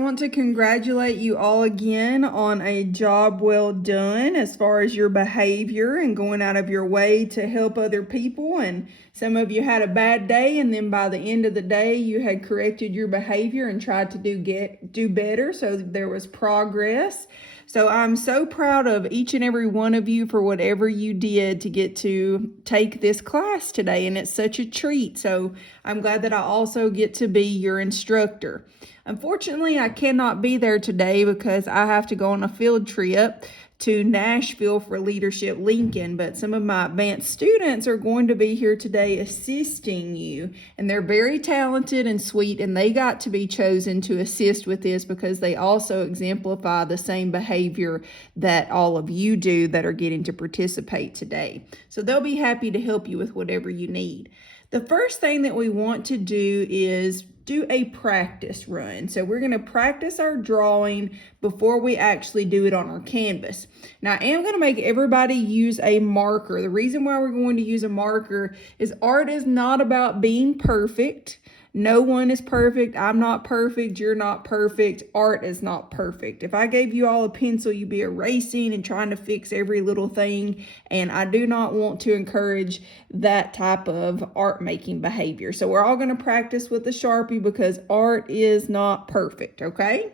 want to congratulate you all again on a job well done as far as your behavior and going out of your way to help other people. And some of you had a bad day, and then by the end of the day, you had corrected your behavior and tried to do better. So there was progress. So I'm so proud of each and every one of you for whatever you did to get to take this class today, and it's such a treat. So I'm glad that I also get to be your instructor. Unfortunately, I cannot be there today because I have to go on a field trip to Nashville for Leadership Lincoln, but some of my advanced students are going to be here today assisting you, and they're very talented and sweet, and they got to be chosen to assist with this because they also exemplify the same behavior that all of you do that are getting to participate today. So they'll be happy to help you with whatever you need. The first thing that we want to do is do a practice run. So we're going to practice our drawing before we actually do it on our canvas. Now I am going to make everybody use a marker. The reason why we're going to use a marker is art is not about being perfect. No one is perfect. I'm not perfect. You're not perfect. Art is not perfect. If I gave you all a pencil, you'd be erasing and trying to fix every little thing. And I do not want to encourage that type of art making behavior. So we're all going to practice with the Sharpie because art is not perfect, okay?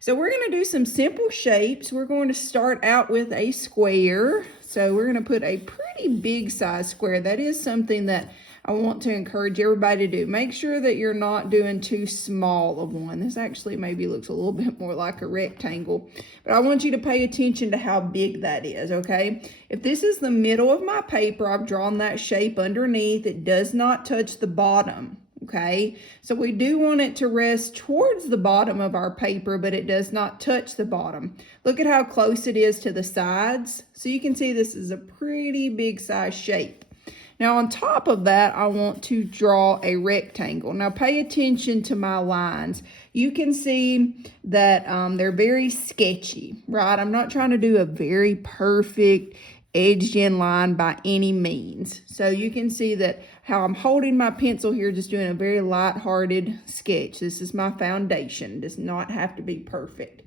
So we're going to do some simple shapes. We're going to start out with a square. So we're going to put a pretty big size square. That is something that I want to encourage everybody to do. Make sure that you're not doing too small of one. This actually maybe looks a little bit more like a rectangle, but I want you to pay attention to how big that is, okay? If this is the middle of my paper, I've drawn that shape underneath. It does not touch the bottom, okay? So we do want it to rest towards the bottom of our paper, but it does not touch the bottom. Look at how close it is to the sides. So you can see this is a pretty big size shape. Now on top of that, I want to draw a rectangle. Now pay attention to my lines. You can see that they're very sketchy, right? I'm not trying to do a very perfect edged in line by any means. So you can see that how I'm holding my pencil here, just doing a very light-hearted sketch. This is my foundation. It does not have to be perfect.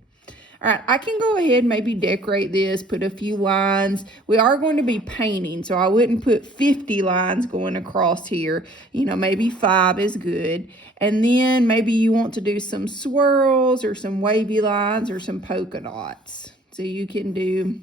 All right, I can go ahead and maybe decorate this, put a few lines. We are going to be painting, so I wouldn't put 50 lines going across here. You know, maybe 5 is good. And then maybe you want to do some swirls or some wavy lines or some polka dots. So you can do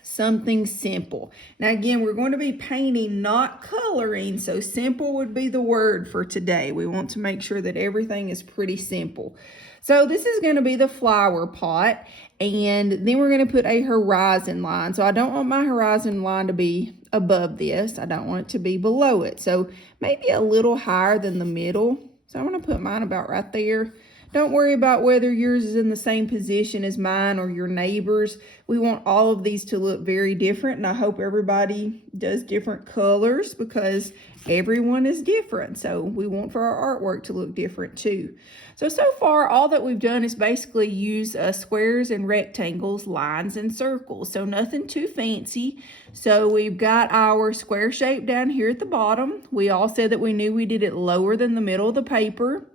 something simple. Now again, we're going to be painting, not coloring, so simple would be the word for today. We want to make sure that everything is pretty simple. So this is going to be the flower pot, and then we're going to put a horizon line. So I don't want my horizon line to be above this. I don't want it to be below it. So maybe a little higher than the middle. So I'm going to put mine about right there. Don't worry about whether yours is in the same position as mine or your neighbor's. We want all of these to look very different, and I hope everybody does different colors because everyone is different. So we want for our artwork to look different too. So far, all that we've done is basically use squares and rectangles, lines and circles. So nothing too fancy. So we've got our square shape down here at the bottom. We all said that we knew we did it lower than the middle of the paper.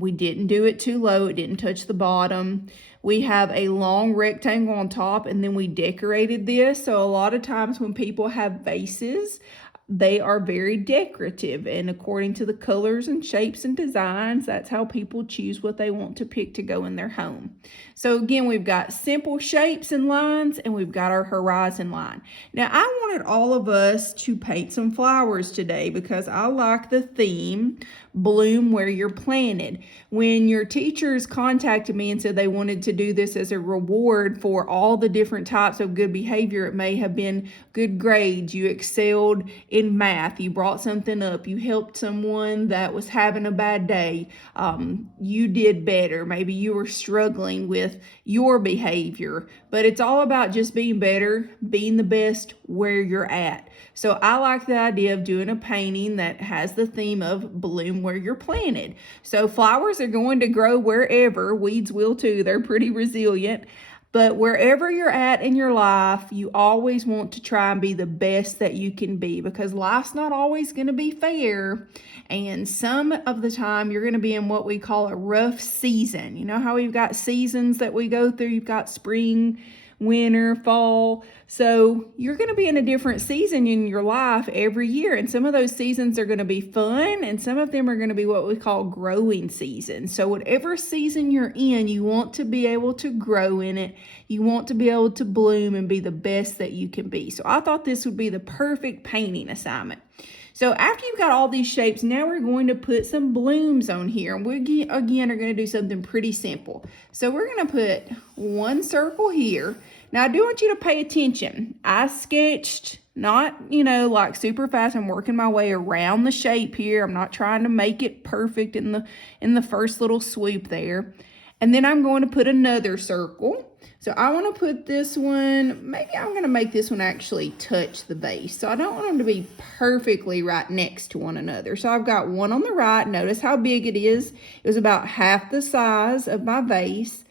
We didn't do it too low. It didn't touch the bottom. We have a long rectangle on top, and then we decorated this. So a lot of times when people have vases, they are very decorative, and according to the colors and shapes and designs, that's how people choose what they want to pick to go in their home. So again, we've got simple shapes and lines, and we've got our horizon line. Now I wanted all of us to paint some flowers today because I like the theme, bloom where you're planted. When your teachers contacted me and said they wanted to do this as a reward for all the different types of good behavior, it may have been good grades, you excelled in math, you brought something up, you helped someone that was having a bad day, you did better, maybe you were struggling with your behavior, but it's all about just being better, being the best where you're at. So I like the idea of doing a painting that has the theme of bloom where you're planted. So flowers are going to grow wherever, weeds will too, they're pretty resilient. But wherever you're at in your life, you always want to try and be the best that you can be, because life's not always going to be fair. And some of the time you're going to be in what we call a rough season. You know how we've got seasons that we go through? You've got spring, winter, fall. So you're going to be in a different season in your life every year. And some of those seasons are going to be fun, and some of them are going to be what we call growing seasons. So whatever season you're in, you want to be able to grow in it. You want to be able to bloom and be the best that you can be. So I thought this would be the perfect painting assignment. So after you've got all these shapes, now we're going to put some blooms on here. And we again are going to do something pretty simple. So we're going to put one circle here. Now I do want you to pay attention. I sketched not, like super fast. I'm working my way around the shape here. I'm not trying to make it perfect in the first little swoop there. And then I'm going to put another circle. So I want to put this one, maybe I'm going to make this one actually touch the vase. So I don't want them to be perfectly right next to one another. So I've got one on the right. Notice how big it is. It was about half the size of my vase.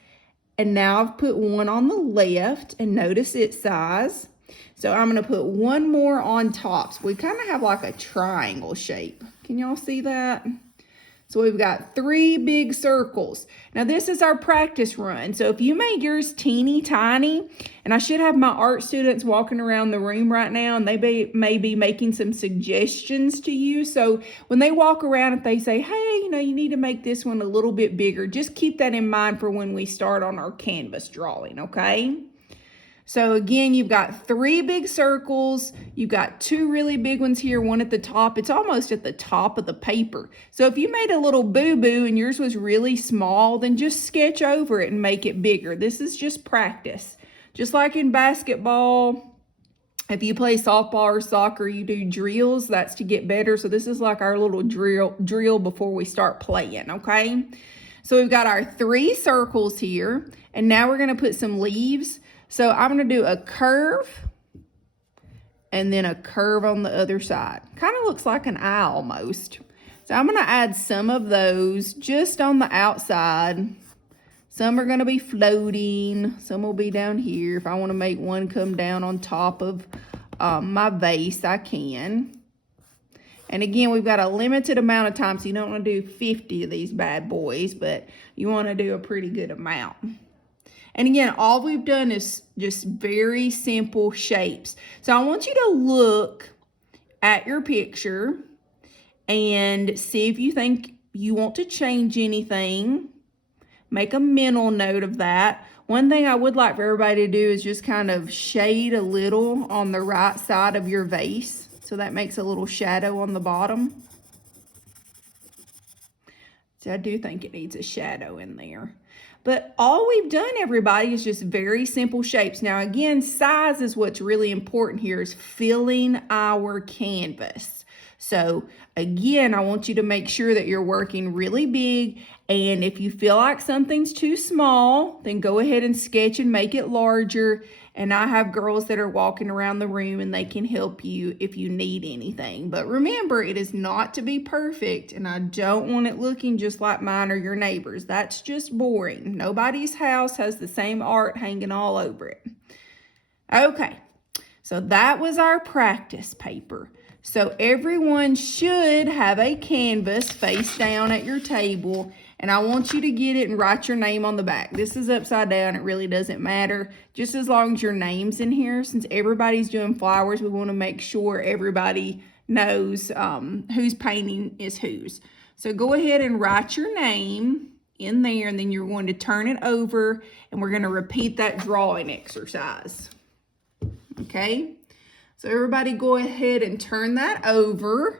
And now I've put one on the left, and notice its size. So I'm going to put one more on top. So we kind of have like a triangle shape. Can y'all see that? So we've got 3 big circles. Now this is our practice run. So if you made yours teeny tiny, and I should have my art students walking around the room right now, and they may be making some suggestions to you. So when they walk around, if they say, hey, you need to make this one a little bit bigger, just keep that in mind for when we start on our canvas drawing, okay? So again, you've got 3 big circles. You've got 2 really big ones here, one at the top. It's almost at the top of the paper. So if you made a little boo-boo and yours was really small, then just sketch over it and make it bigger. This is just practice. Just like in basketball, if you play softball or soccer, you do drills. That's to get better. So this is like our little drill before we start playing, okay? So we've got our 3 circles here, and now we're going to put some leaves. So I'm going to do a curve and then a curve on the other side. Kind of looks like an eye almost. So I'm going to add some of those just on the outside. Some are going to be floating. Some will be down here. If I want to make one come down on top of my vase, I can. And again, we've got a limited amount of time, so you don't want to do 50 of these bad boys, but you want to do a pretty good amount. And again, all we've done is just very simple shapes. So I want you to look at your picture and see if you think you want to change anything. Make a mental note of that. One thing I would like for everybody to do is just kind of shade a little on the right side of your vase. So that makes a little shadow on the bottom. So I do think it needs a shadow in there. But all we've done, everybody, is just very simple shapes. Now, again, size is what's really important here, is filling our canvas. So, again, I want you to make sure that you're working really big. And if you feel like something's too small, then go ahead and sketch and make it larger. And I have girls that are walking around the room, and they can help you if you need anything. But remember, it is not to be perfect, and I don't want it looking just like mine or your neighbor's. That's just boring. Nobody's house has the same art hanging all over it. Okay, so that was our practice paper. So everyone should have a canvas face down at your table, and I want you to get it and write your name on the back. This is upside down. It really doesn't matter. Just as long as your name's in here. Since everybody's doing flowers, we want to make sure everybody knows whose painting is whose. So go ahead and write your name in there, and then you're going to turn it over, and we're going to repeat that drawing exercise. Okay? So everybody go ahead and turn that over.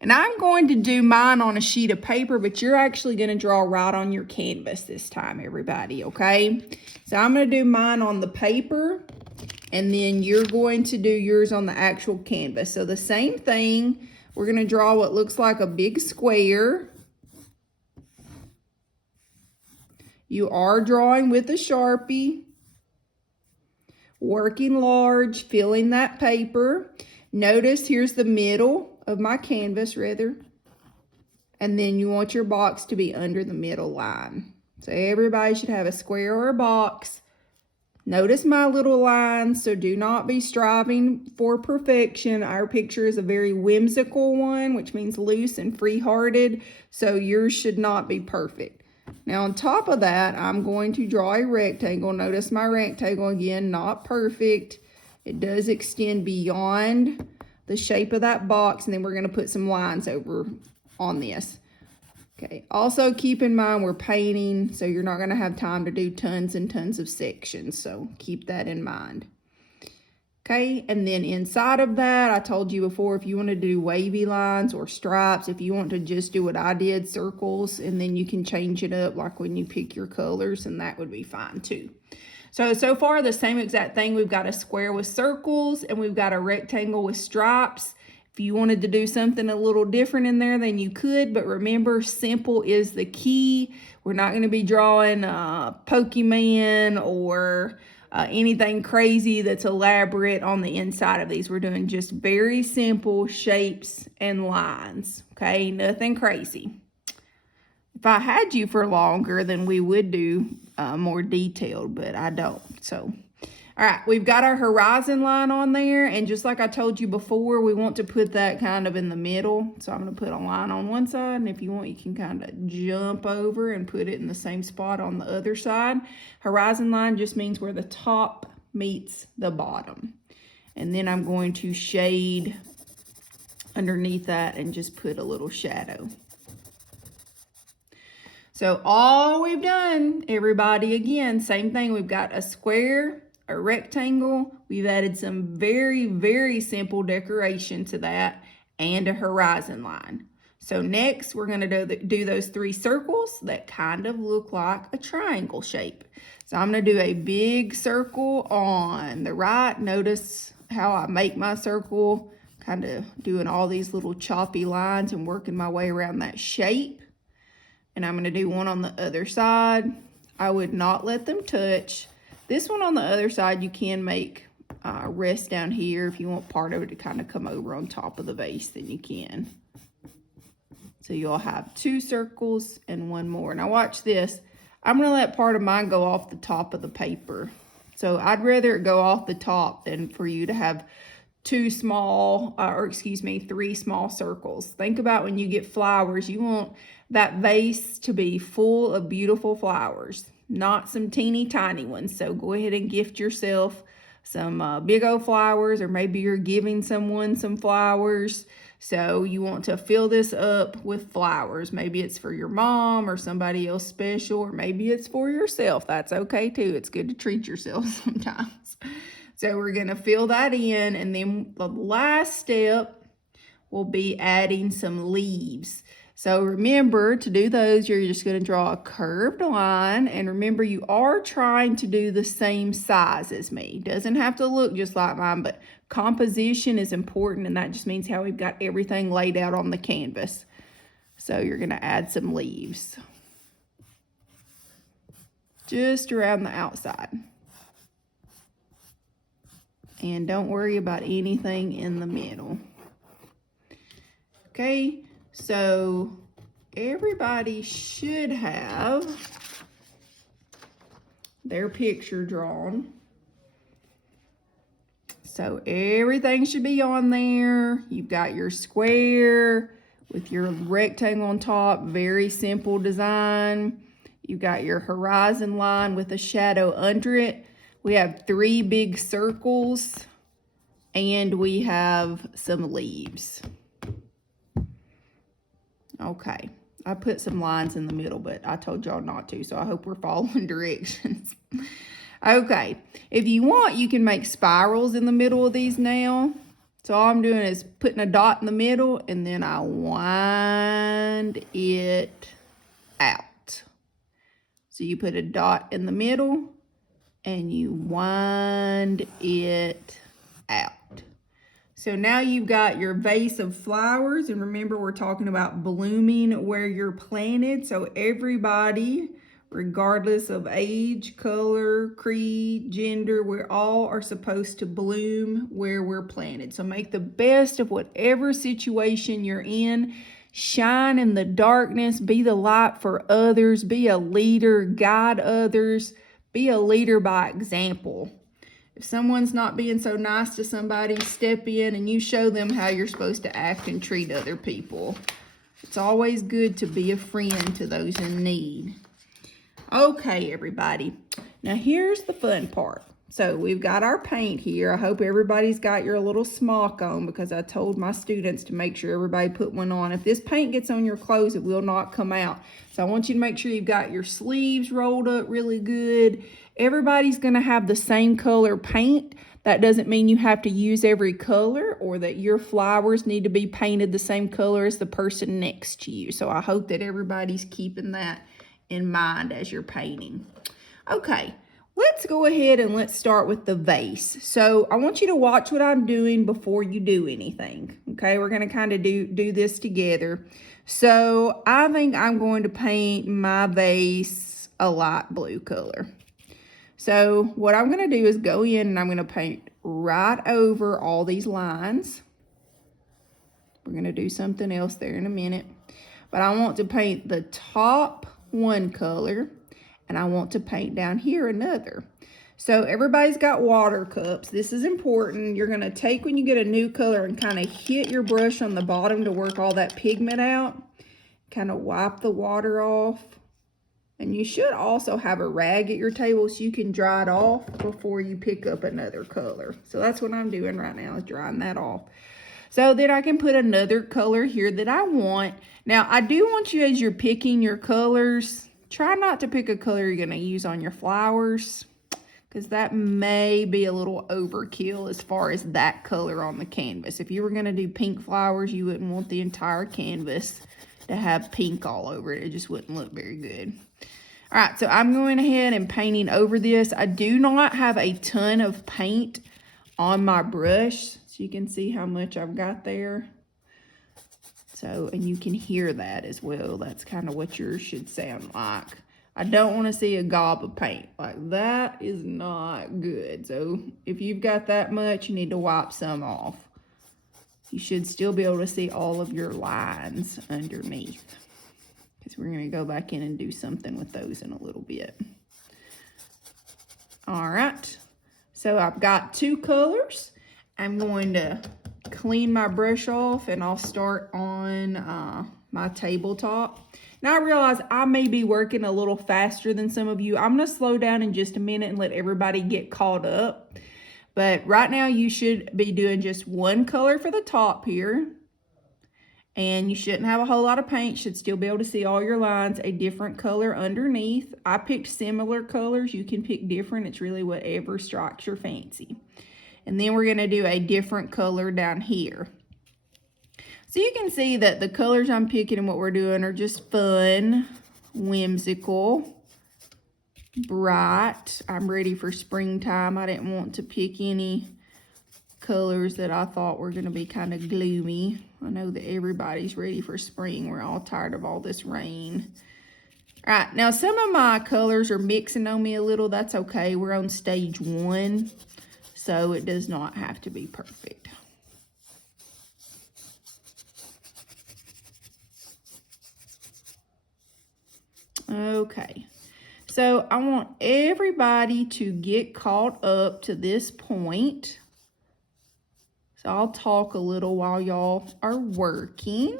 And I'm going to do mine on a sheet of paper, but you're actually going to draw right on your canvas this time, everybody, okay? So I'm going to do mine on the paper, and then you're going to do yours on the actual canvas. So the same thing, we're going to draw what looks like a big square. You are drawing with a Sharpie. Working large, filling that paper. Notice here's the middle of my canvas, rather. And then you want your box to be under the middle line. So everybody should have a square or a box Notice my little lines, so do not be striving for perfection. Our picture is a very whimsical one, which means loose and free-hearted, so yours should not be perfect. Now on top of that, I'm going to draw a rectangle. Notice my rectangle again, not perfect. It does extend beyond the shape of that box, and then we're going to put some lines over on this. Okay, also keep in mind we're painting, so you're not going to have time to do tons and tons of sections, so keep that in mind. Okay, and then inside of that, I told you before, if you want to do wavy lines or stripes, if you want to just do what I did, circles, and then you can change it up like when you pick your colors, and that would be fine too. So far the same exact thing. We've got a square with circles, and we've got a rectangle with stripes. If you wanted to do something a little different in there, then you could, but remember, simple is the key. We're not going to be drawing Pokemon or anything crazy that's elaborate on the inside of these. We're doing just very simple shapes and lines, okay? Nothing crazy. If I had you for longer, then we would do more detailed, but I don't, so... All right, we've got our horizon line on there, and just like I told you before, we want to put that kind of in the middle. So I'm going to put a line on one side, and if you want, you can kind of jump over and put it in the same spot on the other side. Horizon line just means where the top meets the bottom. And then I'm going to shade underneath that and just put a little shadow. So all we've done, everybody, again, same thing. We've got a square, a rectangle, we've added some very, very simple decoration to that, and a horizon line. So next, we're gonna do those 3 circles that kind of look like a triangle shape. So I'm gonna do a big circle on the right. Notice how I make my circle, kind of doing all these little choppy lines and working my way around that shape. And I'm gonna do one on the other side. I would not let them touch. This one on the other side, you can make rest down here. If you want part of it to kind of come over on top of the vase, then you can. So you'll have 2 circles and 1 more. Now watch this. I'm going to let part of mine go off the top of the paper. So I'd rather it go off the top than for you to have 3 small circles. Think about when you get flowers, you want that vase to be full of beautiful flowers, not some teeny tiny ones. So go ahead and gift yourself some big old flowers, or maybe you're giving someone some flowers. So you want to fill this up with flowers. Maybe it's for your mom or somebody else special, or maybe it's for yourself. That's okay too. It's good to treat yourself sometimes. So we're going to fill that in, and then the last step will be adding some leaves. So remember, to do those, you're just going to draw a curved line, and remember, you are trying to do the same size as me. Doesn't have to look just like mine, but composition is important, and that just means how we've got everything laid out on the canvas. So you're going to add some leaves just around the outside. And don't worry about anything in the middle. Okay, so everybody should have their picture drawn. So everything should be on there. You've got your square with your rectangle on top, very simple design. You've got your horizon line with a shadow under it. We have 3 big circles, and we have some leaves. Okay, I put some lines in the middle, but I told y'all not to, so I hope we're following directions. Okay, if you want, you can make spirals in the middle of these now. So all I'm doing is putting a dot in the middle, and then I wind it out. So you put a dot in the middle, and you wind it out. So now you've got your vase of flowers, and remember, we're talking about blooming where you're planted. So everybody, regardless of age, color, creed, gender, we all are supposed to bloom where we're planted. So make the best of whatever situation you're in. Shine in the darkness, be the light for others, be a leader, guide others. Be a leader by example. If someone's not being so nice to somebody, step in and you show them how you're supposed to act and treat other people. It's always good to be a friend to those in need. Okay, everybody. Now here's the fun part. So we've got our paint here. I hope everybody's got your little smock on, because I told my students to make sure everybody put one on. If this paint gets on your clothes, it will not come out. So I want you to make sure you've got your sleeves rolled up really good. Everybody's going to have the same color paint. That doesn't mean you have to use every color, or that your flowers need to be painted the same color as the person next to you. So I hope that everybody's keeping that in mind as you're painting. Okay, let's go ahead and let's start with the vase. So I want you to watch what I'm doing before you do anything. Okay, we're going to kind of do this together. So I think I'm going to paint my vase a light blue color. So what I'm going to do is go in and I'm going to paint right over all these lines. We're going to do something else there in a minute. But I want to paint the top one color, and I want to paint down here another. So everybody's got water cups. This is important. You're going to take, when you get a new color, and kind of hit your brush on the bottom to work all that pigment out. Kind of wipe the water off. And you should also have a rag at your table so you can dry it off before you pick up another color. So that's what I'm doing right now, is drying that off. So then I can put another color here that I want. Now, I do want you, as you're picking your colors, try not to pick a color you're going to use on your flowers, because that may be a little overkill as far as that color on the canvas. If you were going to do pink flowers, you wouldn't want the entire canvas to have pink all over it. It just wouldn't look very good. All right, so I'm going ahead and painting over this. I do not have a ton of paint on my brush, so you can see how much I've got there. So, and you can hear that as well. That's kind of what yours should sound like. I don't want to see a gob of paint. Like, that is not good. So if you've got that much, you need to wipe some off. You should still be able to see all of your lines underneath, because we're going to go back in and do something with those in a little bit. All right, so I've got two colors. I'm going to clean my brush off, and I'll start on my tabletop. Now I realize I may be working a little faster than some of you. I'm going to slow down in just a minute and let everybody get caught up. But right now you should be doing just one color for the top here. And you shouldn't have a whole lot of paint. Should still be able to see all your lines. A different color underneath. I picked similar colors. You can pick different. It's really whatever strikes your fancy. And then we're going to do a different color down here. So you can see that the colors I'm picking and what we're doing are just fun, whimsical, bright. I'm ready for springtime. I didn't want to pick any colors that I thought were going to be kind of gloomy. I know that everybody's ready for spring. We're all tired of all this rain. All right, now some of my colors are mixing on me a little. That's okay. We're on stage 1, so it does not have to be perfect. Okay, so I want everybody to get caught up to this point. So I'll talk a little while y'all are working.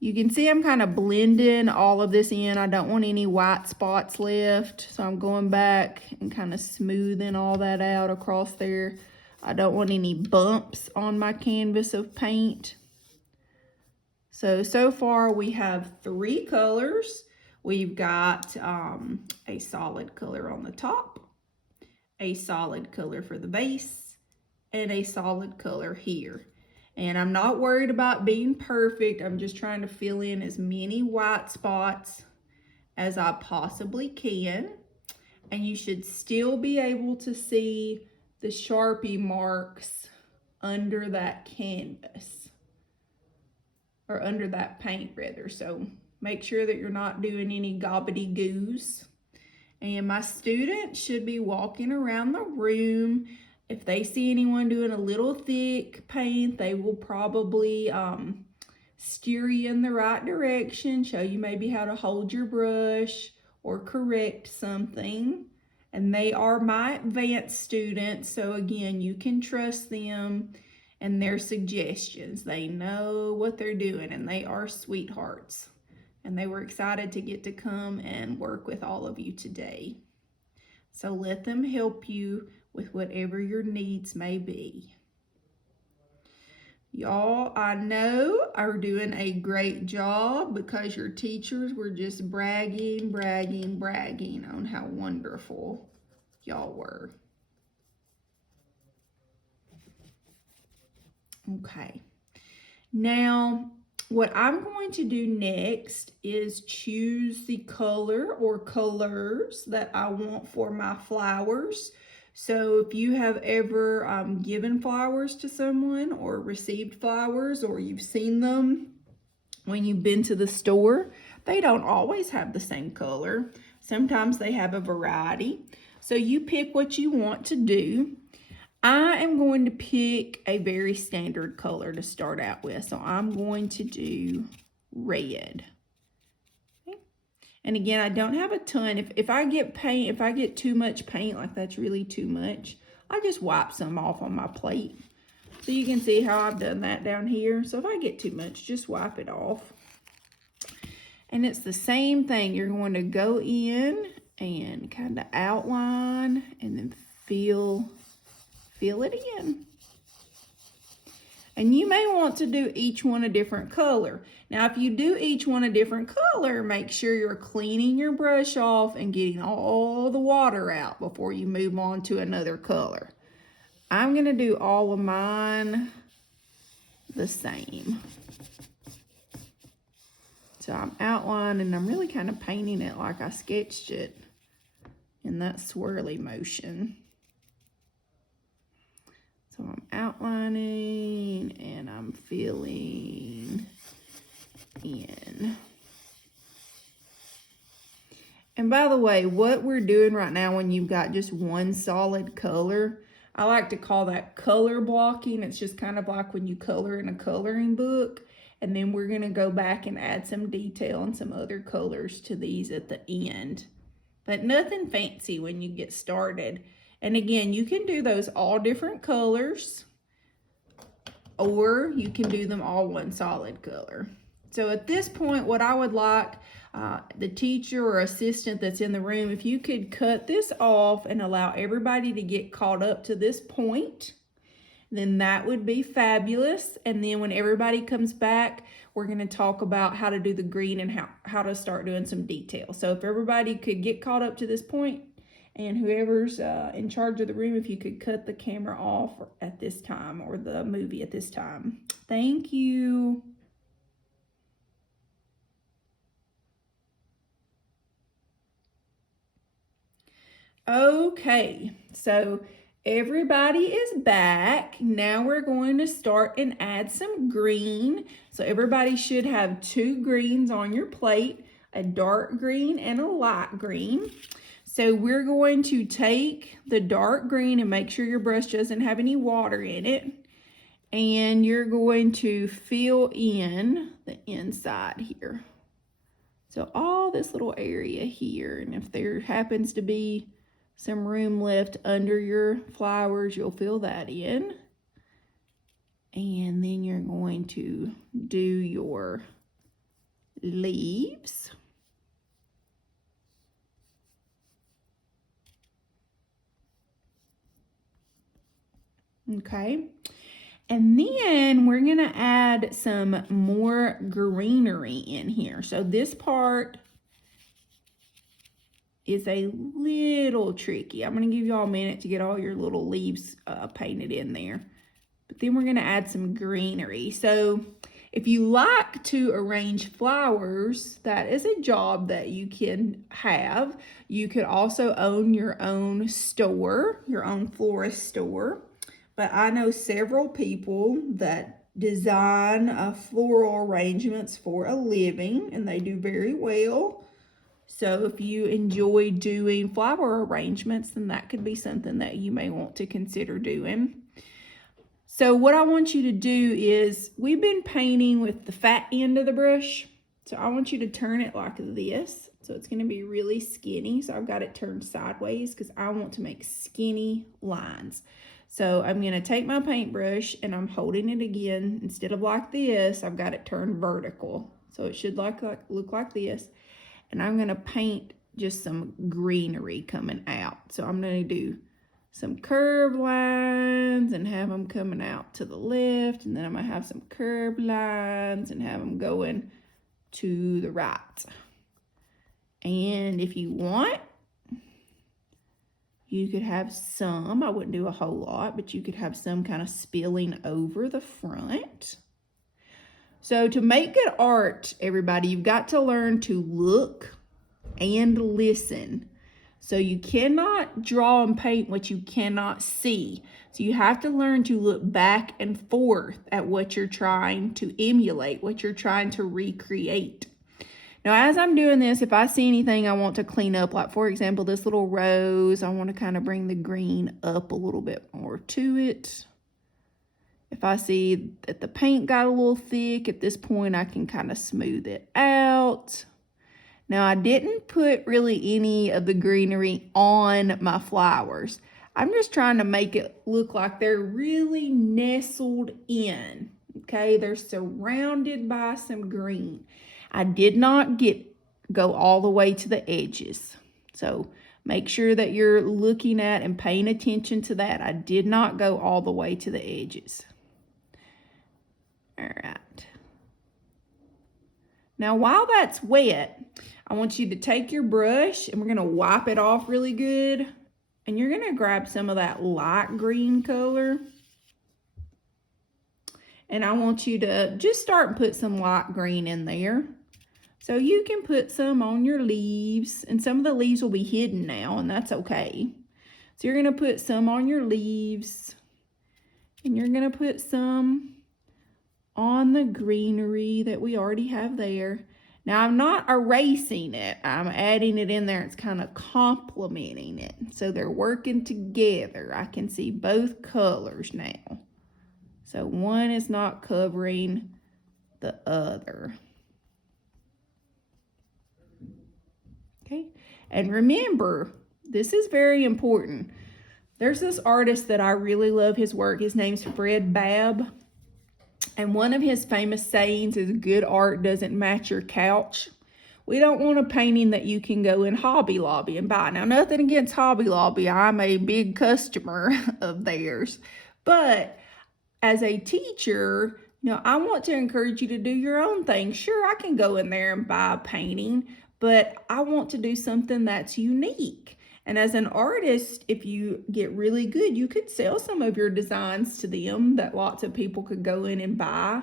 You can see I'm kind of blending all of this in. I don't want any white spots left. So I'm going back and kind of smoothing all that out across there. I don't want any bumps on my canvas of paint. So far we have 3 colors. We've got a solid color on the top, a solid color for the base, and a solid color here. And I'm not worried about being perfect. I'm just trying to fill in as many white spots as I possibly can. And you should still be able to see the Sharpie marks under that canvas, or under that paint rather. So make sure that you're not doing any gobbity-goos. And my students should be walking around the room. If they see anyone doing a little thick paint, they will probably steer you in the right direction, show you maybe how to hold your brush, or correct something. And they are my advanced students, so again, you can trust them and their suggestions. They know what they're doing, and they are sweethearts. And they were excited to get to come and work with all of you today. So let them help you with whatever your needs may be. Y'all, I know are doing a great job because your teachers were just bragging on how wonderful y'all were. Okay. Now, what I'm going to do next is choose the color or colors that I want for my flowers. So if you have ever given flowers to someone or received flowers, or you've seen them when you've been to the store, they don't always have the same color. Sometimes they have a variety. So you pick what you want to do. I am going to pick a very standard color to start out with. So I'm going to do red. Okay. And again, I don't have a ton. If I get too much paint, like that's really too much, I just wipe some off on my plate. So you can see how I've done that down here. So if I get too much, just wipe it off. And it's the same thing. You're going to go in and kind of outline and then fill it in. And you may want to do each one a different color. Now, if you do each one a different color, make sure you're cleaning your brush off and getting all the water out before you move on to another color. I'm going to do all of mine the same. So I'm outlining, I'm really kind of painting it like I sketched it in that swirly motion. So I'm outlining and I'm filling in. And by the way, what we're doing right now when you've got just one solid color, I like to call that color blocking. It's just kind of like when you color in a coloring book. And then we're going to go back and add some detail and some other colors to these at the end. But nothing fancy when you get started. And again, you can do those all different colors, or you can do them all one solid color. So at this point, what I would like the teacher or assistant that's in the room, if you could cut this off and allow everybody to get caught up to this point, then that would be fabulous. And then when everybody comes back, we're going to talk about how to do the green and how to start doing some detail. So if everybody could get caught up to this point, and whoever's in charge of the room, if you could cut the camera off at this time, or the movie at this time. Thank you. Okay, so everybody is back. Now we're going to start and add some green. So everybody should have 2 greens on your plate, a dark green and a light green. So we're going to take the dark green and make sure your brush doesn't have any water in it. And you're going to fill in the inside here. So all this little area here, and if there happens to be some room left under your flowers, you'll fill that in. And then you're going to do your leaves. Okay, and then we're gonna add some more greenery in here. So this part is a little tricky. I'm gonna give y'all a minute to get all your little leaves painted in there. But then we're gonna add some greenery. So if you like to arrange flowers, that is a job that you can have. You could also own your own store, your own florist store. But I know several people that design floral arrangements for a living, and they do very well. So if you enjoy doing flower arrangements, then that could be something that you may want to consider doing. So what I want you to do is, we've been painting with the fat end of the brush. So I want you to turn it like this. So it's going to be really skinny. So I've got it turned sideways because I want to make skinny lines. So I'm going to take my paintbrush and I'm holding it again. Instead of like this, I've got it turned vertical. So it should look like this. And I'm going to paint just some greenery coming out. So I'm going to do some curved lines and have them coming out to the left. And then I'm going to have some curved lines and have them going to the right. And if you want, you could have some, I wouldn't do a whole lot, but you could have some kind of spilling over the front. So to make good art, everybody, you've got to learn to look and listen. So you cannot draw and paint what you cannot see. So you have to learn to look back and forth at what you're trying to emulate, what you're trying to recreate. Now, as I'm doing this, if I see anything I want to clean up, like for example, this little rose, I want to kind of bring the green up a little bit more to it. If I see that the paint got a little thick, at this point I can kind of smooth it out. Now, I didn't put really any of the greenery on my flowers. I'm just trying to make it look like they're really nestled in, okay? They're surrounded by some green. I did not go all the way to the edges. So make sure that you're looking at and paying attention to that. I did not go all the way to the edges. All right. Now, while that's wet, I want you to take your brush and we're going to wipe it off really good. And you're going to grab some of that light green color. And I want you to just start and put some light green in there. So you can put some on your leaves, and some of the leaves will be hidden now, and that's okay. So you're going to put some on your leaves, and you're going to put some on the greenery that we already have there. Now, I'm not erasing it. I'm adding it in there. It's kind of complementing it. So they're working together. I can see both colors now. So one is not covering the other. Okay, and remember, this is very important. There's this artist that I really love his work. His name's Babb. And one of his famous sayings is, good art doesn't match your couch. We don't want a painting that you can go in Hobby Lobby and buy. Now, nothing against Hobby Lobby. I'm a big customer of theirs. But as a teacher, I want to encourage you to do your own thing. Sure, I can go in there and buy a painting, but I want to do something that's unique. And as an artist, if you get really good, you could sell some of your designs to them that lots of people could go in and buy.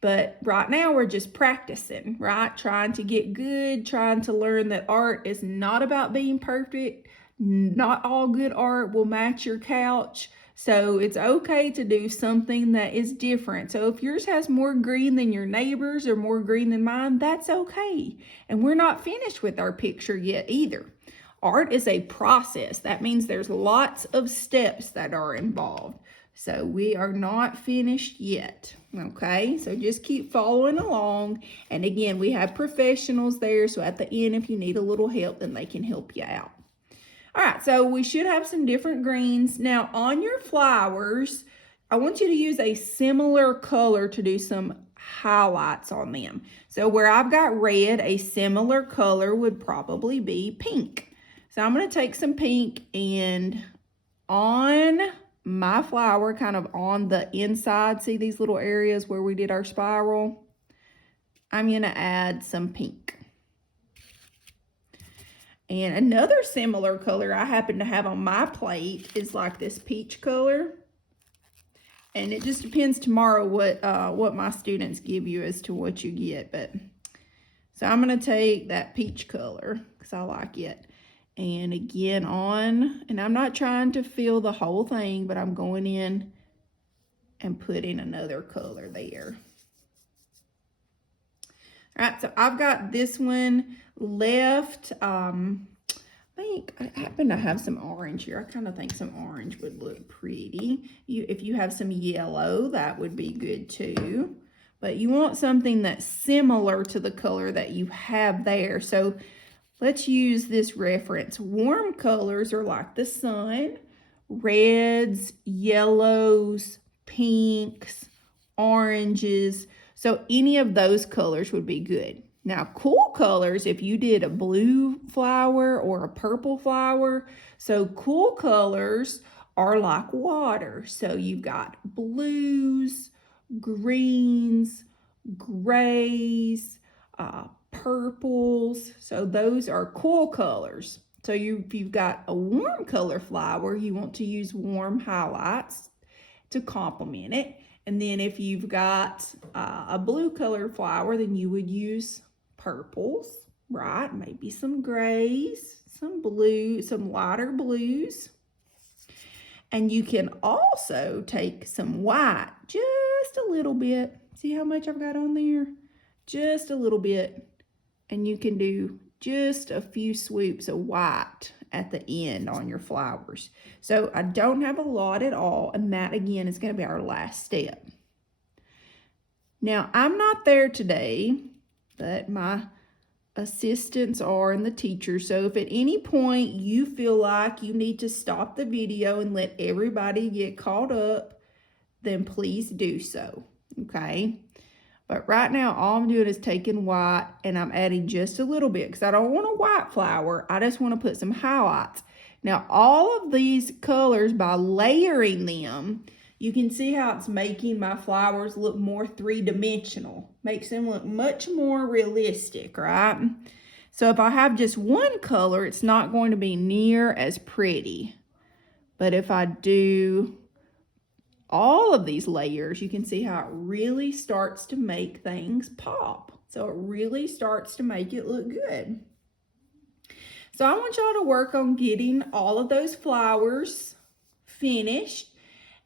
But right now we're just practicing, right? Trying to get good, trying to learn that art is not about being perfect. Not all good art will match your couch. So it's okay to do something that is different. So if yours has more green than your neighbor's or more green than mine, that's okay. And we're not finished with our picture yet either. Art is a process. That means there's lots of steps that are involved. So we are not finished yet, okay? So just keep following along. And again, we have professionals there. So at the end, if you need a little help, then they can help you out. All right, so we should have some different greens. Now, on your flowers, I want you to use a similar color to do some highlights on them. So where I've got red, a similar color would probably be pink. So I'm going to take some pink, and on my flower, kind of on the inside, see these little areas where we did our spiral? I'm going to add some pink. And another similar color I happen to have on my plate is like this peach color. And it just depends tomorrow what my students give you as to what you get. But so I'm going to take that peach color because I like it. And again and I'm not trying to fill the whole thing, but I'm going in and putting another color there. All right, so I've got this one left. I think I happen to have some orange here. I kind of think some orange would look pretty. If you have some yellow, that would be good too. but you want something that's similar to the color that you have there. So let's use this reference. Warm colors are like the sun, reds, yellows, pinks, oranges. So any of those colors would be good. Now, cool colors, if you did a blue flower or a purple flower, so cool colors are like water. So you've got blues, greens, grays, purples. So those are cool colors. So if you've got a warm color flower, you want to use warm highlights to complement it. And then if you've got a blue color flower, then you would use purples, right? Maybe some grays, some blue, some lighter blues. And you can also take some white, just a little bit. See how much I've got on there? Just a little bit. And you can do just a few swoops of white at the end on your flowers. So I don't have a lot at all, and that again is going to be our last step. Now I'm not there today, but my assistants are and the teacher. So if at any point you feel like you need to stop the video and let everybody get caught up, then please do so, okay? But right now, all I'm doing is taking white and I'm adding just a little bit because I don't want a white flower. I just want to put some highlights. Now, all of these colors, by layering them, you can see how it's making my flowers look more three-dimensional. Makes them look much more realistic, right? So if I have just one color, it's not going to be near as pretty. But if I do all of these layers, you can see how it really starts to make things pop. So it really starts to make it look good. So I want y'all to work on getting all of those flowers finished.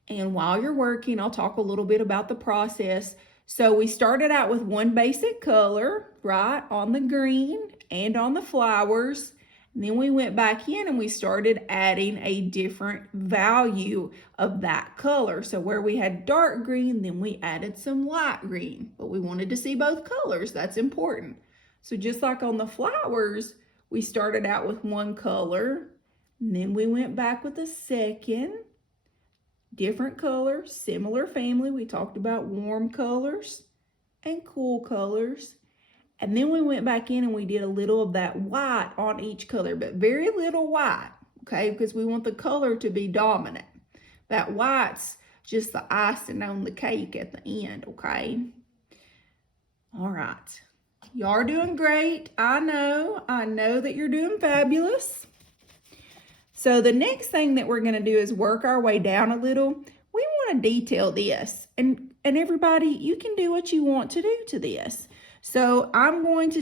And while you're working, I'll talk a little bit about the process. So we started out with one basic color, right, on the green and on the flowers. And then we went back in and we started adding a different value of that color. So where we had dark green, then we added some light green. But we wanted to see both colors. That's important. So just like on the flowers, we started out with one color. And then we went back with a second. Different colors, similar family. We talked about warm colors and cool colors. And then we went back in and we did a little of that white on each color, but very little white, okay? Because we want the color to be dominant. That white's just the icing on the cake at the end, okay? All right. Y'all are doing great. I know that you're doing fabulous. So the next thing that we're going to do is work our way down a little. We want to detail this. And everybody, you can do what you want to do to this. So I'm going to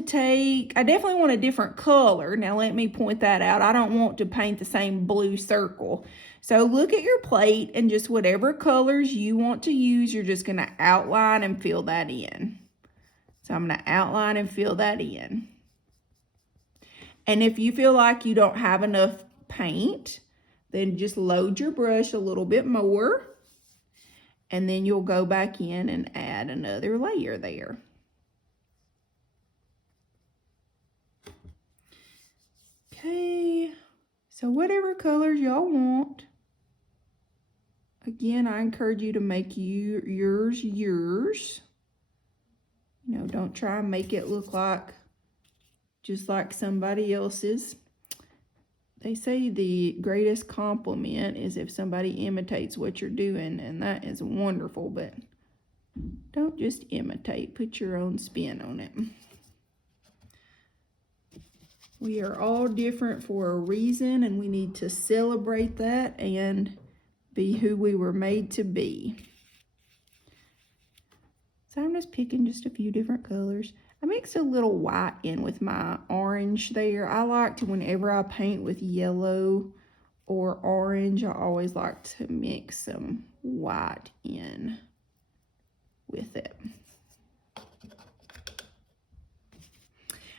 I definitely want a different color. Now let me point that out. I don't want to paint the same blue circle. So look at your plate and just whatever colors you want to use, you're just going to outline and fill that in. So I'm going to outline and fill that in. And if you feel like you don't have enough paint, then just load your brush a little bit more. And then you'll go back in and add another layer there. Okay, so whatever colors y'all want. Again, I encourage you to make yours. You know, don't try and make it look like just like somebody else's. They say the greatest compliment is if somebody imitates what you're doing, and that is wonderful, but don't just imitate. Put your own spin on it. We are all different for a reason, and we need to celebrate that and be who we were made to be. So I'm just picking just a few different colors. I mixed a little white in with my orange there. I like to, whenever I paint with yellow or orange, I always like to mix some white in with it.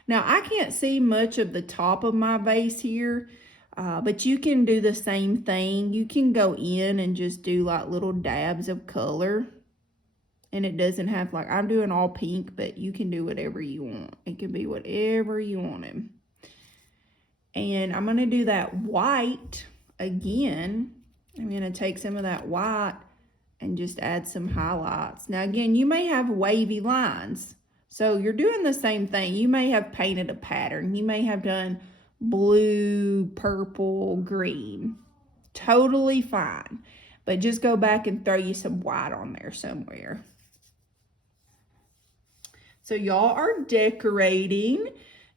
Now, I can't see much of the top of my vase here, but you can do the same thing. You can go in and just do like little dabs of color. And it doesn't have, like, I'm doing all pink, but you can do whatever you want. It can be whatever you want it. And I'm going to do that white again. I'm going to take some of that white and just add some highlights. Now, again, you may have wavy lines. So you're doing the same thing. You may have painted a pattern. You may have done blue, purple, green. Totally fine. But just go back and throw you some white on there somewhere. So y'all are decorating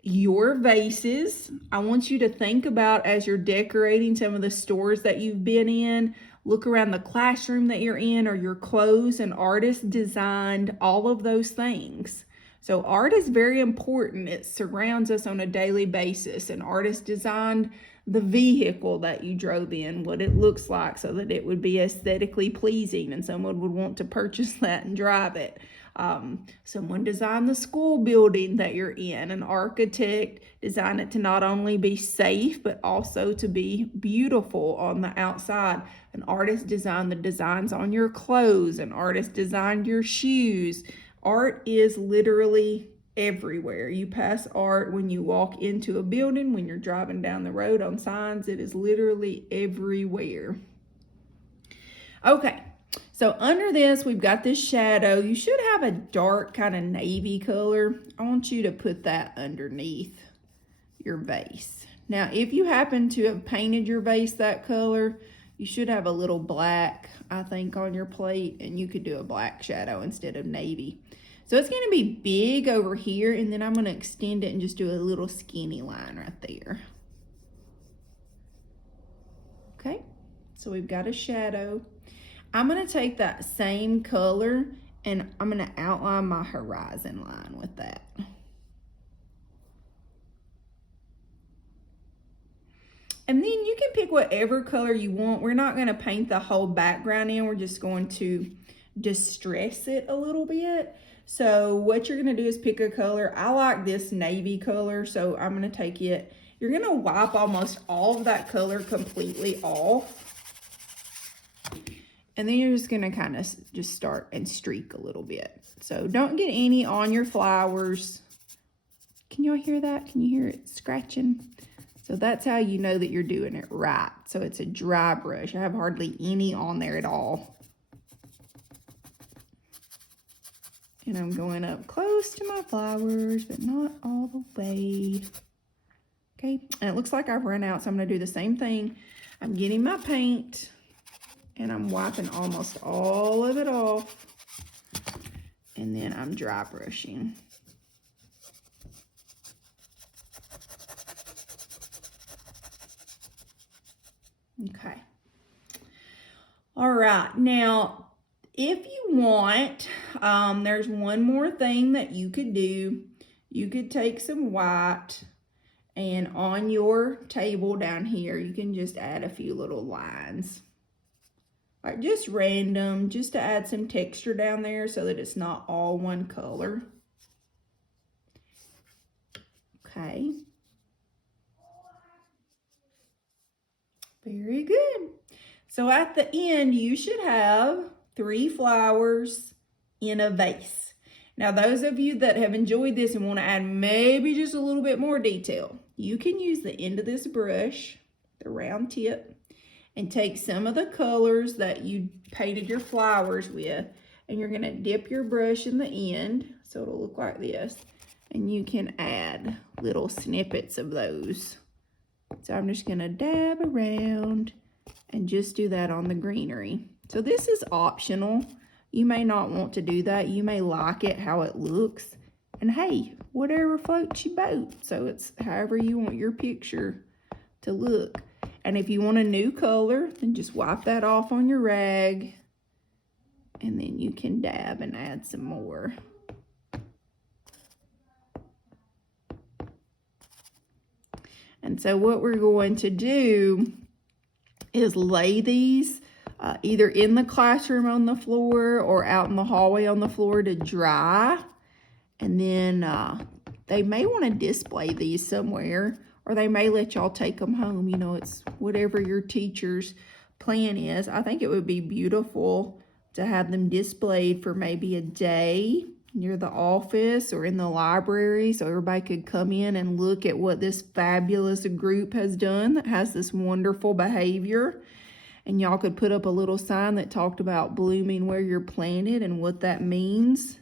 your vases. I want you to think about, as you're decorating some of the stores that you've been in, look around the classroom that you're in or your clothes. An artist designed all of those things. So art is very important. It surrounds us on a daily basis. An artist designed the vehicle that you drove in, what it looks like, so that it would be aesthetically pleasing and someone would want to purchase that and drive it. Someone designed the school building that you're in. An architect designed it to not only be safe, but also to be beautiful on the outside. An artist designed the designs on your clothes. An artist designed your shoes. Art is literally everywhere. You pass art when you walk into a building, when you're driving down the road on signs. It is literally everywhere. Okay. So under this, we've got this shadow. You should have a dark kind of navy color. I want you to put that underneath your vase. Now, if you happen to have painted your vase that color, you should have a little black, I think, on your plate, and you could do a black shadow instead of navy. So it's going to be big over here, and then I'm going to extend it and just do a little skinny line right there. Okay, so we've got a shadow. I'm going to take that same color and I'm going to outline my horizon line with that. And then you can pick whatever color you want. We're not going to paint the whole background in. We're just going to distress it a little bit. So what you're going to do is pick a color. I like this navy color, so I'm going to take it. You're going to wipe almost all of that color completely off. And then you're just going to kind of just start and streak a little bit. So don't get any on your flowers. Can y'all hear that? Can you hear it scratching? So that's how you know that you're doing it right. So it's a dry brush. I have hardly any on there at all. And I'm going up close to my flowers, but not all the way. Okay, and it looks like I've run out, so I'm going to do the same thing. I'm getting my paint. And I'm wiping almost all of it off. And then I'm dry brushing. Okay. All right. Now, if you want, there's one more thing that you could do. You could take some white, and on your table down here, you can just add a few little lines. Like just random, just to add some texture down there so that it's not all one color. Okay. Very good. So at the end, you should have 3 flowers in a vase. Now, those of you that have enjoyed this and want to add maybe just a little bit more detail, you can use the end of this brush, the round tip, and take some of the colors that you painted your flowers with, and you're going to dip your brush in the end, so it'll look like this, and you can add little snippets of those. So I'm just going to dab around and just do that on the greenery. So this is optional. You may not want to do that. You may like it how it looks, and hey, whatever floats your boat. So it's however you want your picture to look. And if you want a new color, then just wipe that off on your rag. And then you can dab and add some more. And so what we're going to do is lay these either in the classroom on the floor or out in the hallway on the floor to dry. And then they may want to display these somewhere, or they may let y'all take them home. You know, it's whatever your teacher's plan is. I think it would be beautiful to have them displayed for maybe a day near the office or in the library so everybody could come in and look at what this fabulous group has done that has this wonderful behavior. And y'all could put up a little sign that talked about blooming where you're planted and what that means.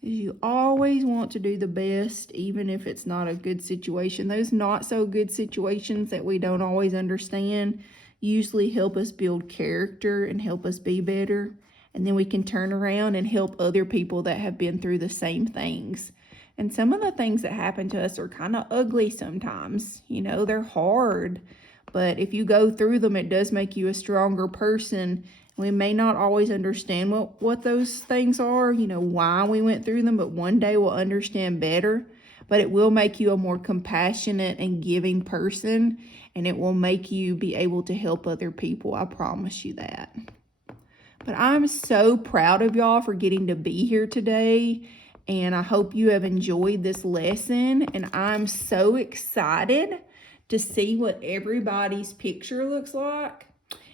You always want to do the best, even if it's not a good situation. Those not so good situations that we don't always understand usually help us build character and help us be better. And then we can turn around and help other people that have been through the same things. And some of the things that happen to us are kind of ugly sometimes. You know, they're hard. But if you go through them, it does make you a stronger person. We may not always understand what those things are, you know, why we went through them, but one day we'll understand better. But it will make you a more compassionate and giving person, and it will make you be able to help other people. I promise you that. But I'm so proud of y'all for getting to be here today, and I hope you have enjoyed this lesson, and I'm so excited to see what everybody's picture looks like.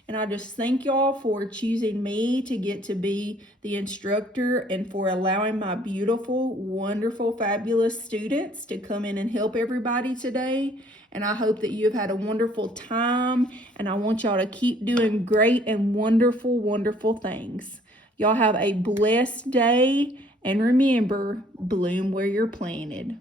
And I just thank y'all for choosing me to get to be the instructor and for allowing my beautiful, wonderful, fabulous students to come in and help everybody today. And I hope that you have had a wonderful time. And I want y'all to keep doing great and wonderful, wonderful things. Y'all have a blessed day. And remember, bloom where you're planted.